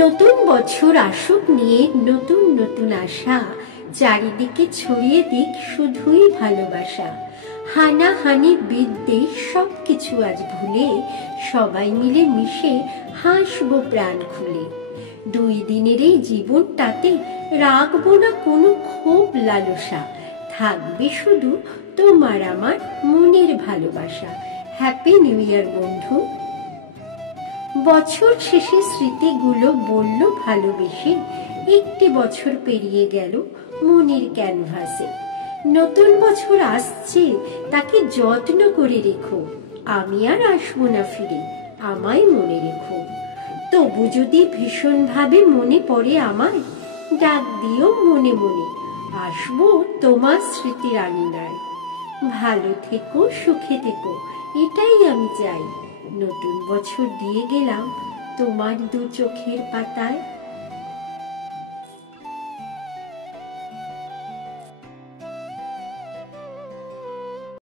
নতুন বছর আসুক নিয়ে নতুন নতুন আশা, চারিদিকে ছড়িয়ে দিক শুধুই ভালোবাসা। হানাহানি বিদ্বেষ সবকিছু আজ ভুলে সবাই মিলে মিশে হাসবো প্রাণ খুলে। 2 দিনের এই জীবনটাতে রাখবো না কোনো ক্ষোভ লালসা, থাকবে শুধু তোমার আমার মনের ভালোবাসা। হ্যাপি নিউ ইয়ার বন্ধু। বছর শেষে স্মৃতিগুলো বলল ভালোবেসে, একটি বছর পেরিয়ে গেল মনের ক্যানভাসে। নতুন বছর আসছে, তাকে যত্ন করে রেখো, আমি আর আসবো না ফিরে, আমায় মনে রেখো। তবু যদি ভীষণ ভাবে মনে পড়ে আমায়, ডাক দিও মনে মনে, আসবো তোমার স্মৃতির আঙিনায়। ভালো থেকো, সুখে থেকো, এটাই আমি চাই। নতুন বছর দিয়ে গেলাম তোমার 2 চোখের পাতায়।